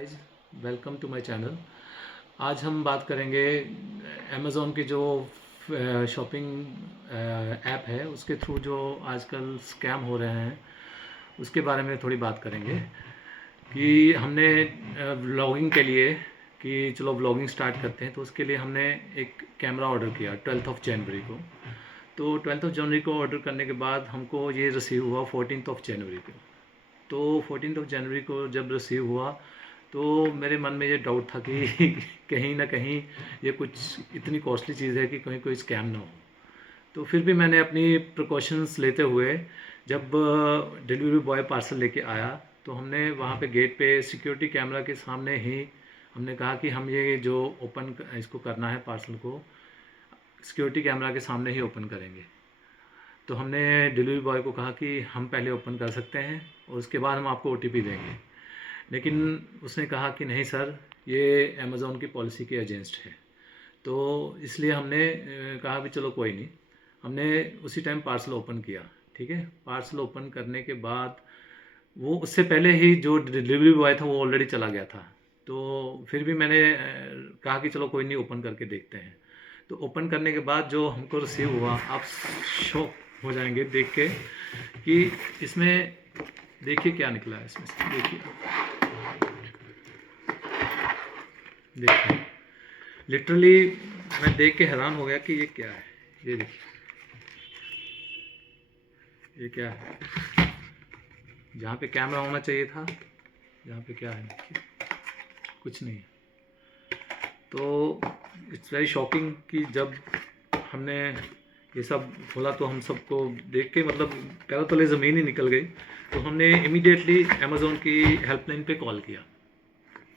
Guys, welcome to my channel. आज हम बात करेंगे अमेज़ॉन की जो शॉपिंग ऐप है उसके थ्रू जो आजकल स्कैम हो रहे हैं उसके बारे में थोड़ी बात करेंगे कि हमने व्लॉगिंग के लिए कि चलो व्लॉगिंग स्टार्ट करते हैं, तो उसके लिए हमने एक कैमरा ऑर्डर किया 12 ऑफ जनवरी को। तो 12 ऑफ जनवरी को ऑर्डर करने के बाद हमको ये रिसीव हुआ 14 ऑफ जनवरी को। तो 14 ऑफ जनवरी को जब रिसीव हुआ तो मेरे मन में ये डाउट था कि कहीं ना कहीं ये कुछ इतनी कॉस्टली चीज़ है कि कहीं कोई स्कैम ना हो। तो फिर भी मैंने अपनी प्रिकॉशंस लेते हुए जब डिलीवरी बॉय पार्सल लेके आया तो हमने वहाँ पे गेट पे सिक्योरिटी कैमरा के सामने ही हमने कहा कि हम ये जो ओपन इसको करना है पार्सल को सिक्योरिटी कैमरा के सामने ही ओपन करेंगे। तो हमने डिलीवरी बॉय को कहा कि हम पहले ओपन कर सकते हैं और उसके बाद हम आपको ओटीपी देंगे, लेकिन उसने कहा कि नहीं सर, ये अमेज़ॉन की पॉलिसी के अगेंस्ट है। तो इसलिए हमने कहा कि चलो कोई नहीं। हमने उसी टाइम पार्सल ओपन किया। ठीक है, पार्सल ओपन करने के बाद वो उससे पहले ही जो डिलीवरी बॉय था वो ऑलरेडी चला गया था। तो फिर भी मैंने कहा कि चलो कोई नहीं, ओपन करके देखते हैं। तो ओपन करने के बाद जो हमको रिसीव हुआ, आप शॉक हो जाएंगे देख के कि इसमें देखिए क्या निकला है इसमें से। देखिए लिटरली मैं देख के हैरान हो गया कि ये क्या है। ये देखिए, ये क्या है। जहाँ पे कैमरा होना चाहिए था, जहाँ पे क्या है देखिए, कुछ नहीं है। तो इट्स वेरी शॉकिंग कि जब हमने ये सब खोला तो हम सबको देख के मतलब पैरों तले ज़मीन ही निकल गई। तो हमने इमीडिएटली अमेज़ॉन की हेल्पलाइन पे कॉल किया।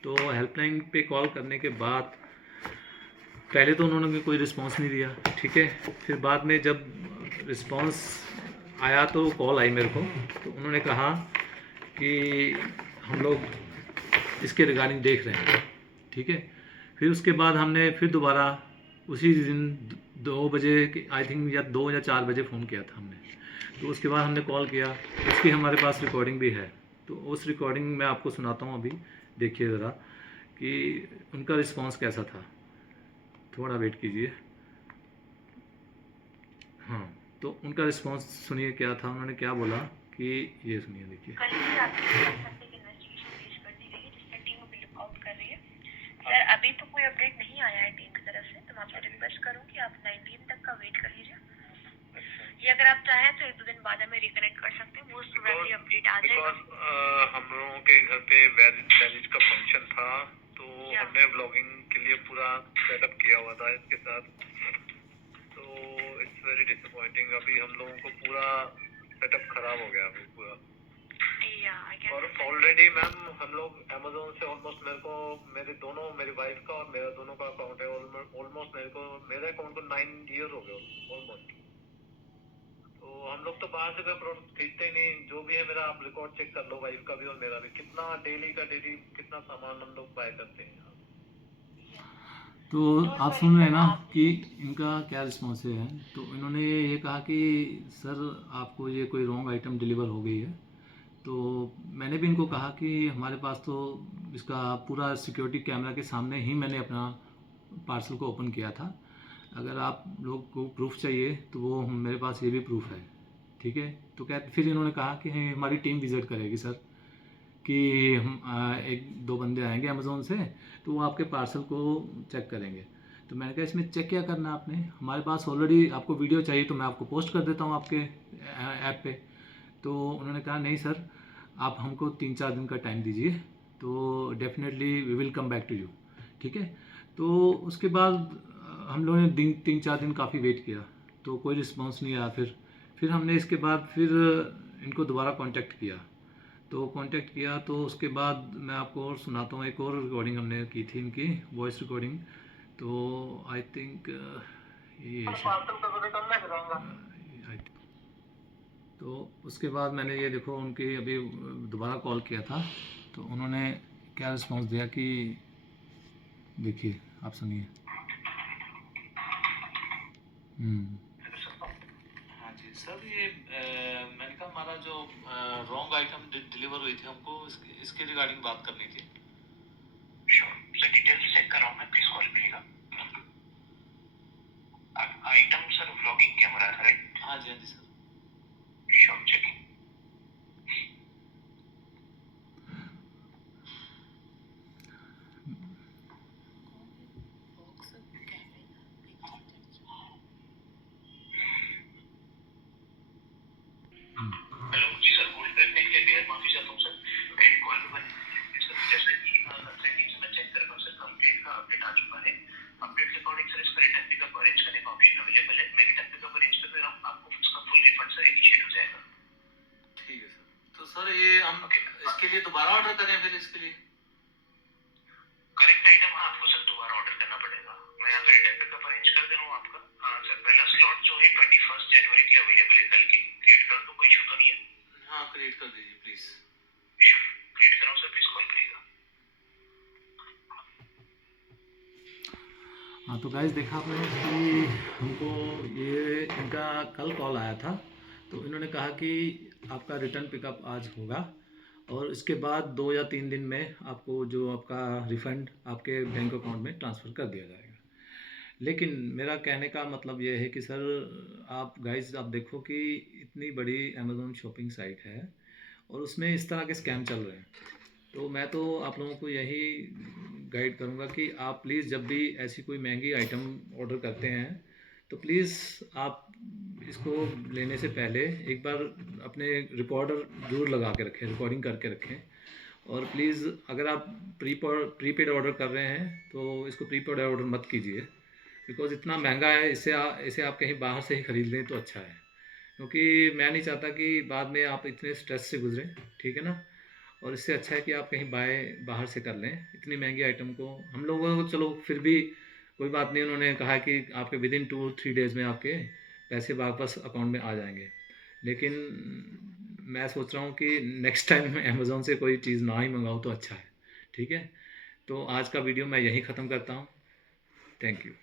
तो हेल्पलाइन पे कॉल करने के बाद पहले तो उन्होंने कोई रिस्पांस नहीं दिया। ठीक है, फिर बाद में जब रिस्पांस आया तो कॉल आई मेरे को, तो उन्होंने कहा कि हम लोग इसके रिगार्डिंग देख रहे हैं। ठीक है, फिर उसके बाद हमने फिर दोबारा उसी दिन 2 बजे आई थिंक, या 2 या 4 बजे फ़ोन किया था हमने। तो उसके बाद हमने कॉल किया, उसकी हमारे पास रिकॉर्डिंग भी है। तो उस रिकॉर्डिंग में आपको सुनाता हूँ, अभी देखिए ज़रा कि उनका रिस्पांस कैसा था। थोड़ा वेट कीजिए। हाँ, तो उनका रिस्पांस सुनिए क्या था, उन्होंने क्या बोला कि ये सुनिए, देखिए। कल ही आपके खिलाफ एक इन्वेस्टिगेशन पेश कर दी गई है जिसमें टीम अभी लुकआउट कर रही है। सर अभी तो कोई अपडेट नहीं आया है टीम की तरफ से, तो मैं आपसे रिक्वेस्ट करूँ कि आप 19 तक का वेट कर लीजिए। ये अगर आप चाहें तो 1-2 दिन बाद हमें रिकनेक्ट कर सकते हैं, मोस्ट प्रोबेबली अपडेट आ जाएगा। हम लोगों के घर पे मैरिज का फंक्शन था, तो हमने व्लॉगिंग के लिए पूरा सेटअप किया हुआ था इसके साथ। तो इट्स वेरी डिसअपॉइंटिंग, अभी हम लोगों को पूरा सेटअप खराब हो गया अभी पूरा। और ऑलरेडी मैम हम लोग अमेज़ॉन से ऑलमोस्ट मेरी वाइफ का और मेरा दोनों का अकाउंट है। ऑलमोस्ट मेरे अकाउंट को 9 ईयर हो गए ऑलमोस्ट। तो हम लोग तो बाहर से कोई प्रोडक्ट खरीदते ही नहीं। जो भी है मेरा, आप रिकॉर्ड चेक कर लो, वाइफ का भी और मेरा भी, कितना डेली कितना सामान हम लोग बाय करते हैं। तो आप सुन रहे हैं ना कि इनका क्या रिस्पॉन्स है। तो इन्होंने ये कहा कि सर आपको ये कोई रॉन्ग आइटम डिलीवर हो गई है। तो मैंने भी इनको कहा कि हमारे पास तो इसका पूरा सिक्योरिटी कैमरा के सामने ही मैंने अपना पार्सल को ओपन किया था। अगर आप लोग को प्रूफ चाहिए तो वो मेरे पास ये भी प्रूफ है। ठीक है, तो क्या फिर इन्होंने कहा कि हमारी टीम विज़िट करेगी सर, कि हम 1-2 बंदे आएंगे अमेज़ोन से, तो वो आपके पार्सल को चेक करेंगे। तो मैंने कहा इसमें चेक क्या करना है आपने, हमारे पास ऑलरेडी आपको वीडियो चाहिए तो मैं आपको पोस्ट कर देता हूँ आपके ऐप पे। तो उन्होंने कहा नहीं सर, आप हमको 3-4 दिन का टाइम दीजिए, तो definitely we will come back to you. ठीक है, तो उसके बाद हम लोगों ने 3-4 दिन काफ़ी वेट किया, तो कोई रिस्पॉन्स नहीं आया। फिर हमने इसके बाद फिर इनको दोबारा कांटेक्ट किया। तो कांटेक्ट किया तो उसके बाद मैं आपको और सुनाता हूँ, एक और रिकॉर्डिंग हमने की थी इनकी वॉइस रिकॉर्डिंग। तो आई थिंक ये तो उसके बाद मैंने ये देखो उनकी अभी दोबारा कॉल किया था, तो उन्होंने क्या रिस्पॉन्स दिया कि देखिए, आप सुनिए। हाँ जी सर, ये मैंने कहा हमारा जो रॉन्ग आइटम डिलीवर हुई थी, हमको इसके रिगार्डिंग बात करनी थी। अपडेट आ चुका है। अपडेट के अकॉर्डिंग सर इसका रिटर्न पिकअप अरेंज करने का ऑप्शन अवेलेबल है। मैं रिटर्न पिकअप अरेंज कर दे रहा हूँ, आपको उसका फुल रिफंड सर इनिशिएट हो जाएगा। ठीक है सर। तो सर ये हम ओके, इसके लिए दोबारा ऑर्डर करें फिर इसके लिए? करेक्ट आइटम हाँ आपको सर दोबारा ऑर्डर करना पड़ेगा। मैं यहाँ पे रिटर्न पिकअप अरेंज कर दे रहा हूँ आपका। हाँ सर, पहला स्लॉट जो है 21 जनवरी के अवेलेबल है, कल के। क्रिएट कर दो, कोई इशू तो नहीं है? हाँ, क्रिएट कर दीजिए प्लीज़। श्योर, क्रिएट कराओ सर, प्लीज कॉल करिएगा। हाँ तो गाइस देखा आपने कि हमको ये इनका कल कॉल आया था, तो इन्होंने कहा कि आपका रिटर्न पिकअप आज होगा और इसके बाद 2 या 3 दिन में आपको जो आपका रिफ़ंड आपके बैंक अकाउंट में ट्रांसफ़र कर दिया जाएगा। लेकिन मेरा कहने का मतलब ये है कि सर आप गाइस आप देखो कि इतनी बड़ी अमेज़ॉन शॉपिंग साइट है और उसमें इस तरह के स्कैम चल रहे हैं। तो मैं तो आप लोगों को यही गाइड करूँगा कि आप प्लीज़ जब भी ऐसी कोई महंगी आइटम ऑर्डर करते हैं तो प्लीज़ आप इसको लेने से पहले एक बार अपने रिकॉर्डर ज़रूर लगा के रखें, रिकॉर्डिंग करके रखें। और प्लीज़ अगर आप प्रीपेड ऑर्डर कर रहे हैं तो इसको प्रीपेड ऑर्डर मत कीजिए, बिकॉज़ इतना महंगा है। इसे आप कहीं बाहर से ही ख़रीद लें तो अच्छा है, क्योंकि मैं नहीं चाहता कि बाद में आप इतने स्ट्रेस से गुजरें, ठीक है ना? और इससे अच्छा है कि आप कहीं बाहर से कर लें। इतनी महंगी आइटम को हम लोगों को चलो फिर भी कोई बात नहीं, उन्होंने कहा कि आपके विदिन 2-3 डेज़ में आपके पैसे वापस अकाउंट में आ जाएंगे। लेकिन मैं सोच रहा हूँ कि नेक्स्ट टाइम अमेज़ॉन से कोई चीज़ ना ही मंगाऊँ तो अच्छा है, ठीक है? तो आज का वीडियो मैं यहीं ख़त्म करता हूँ। Thank you.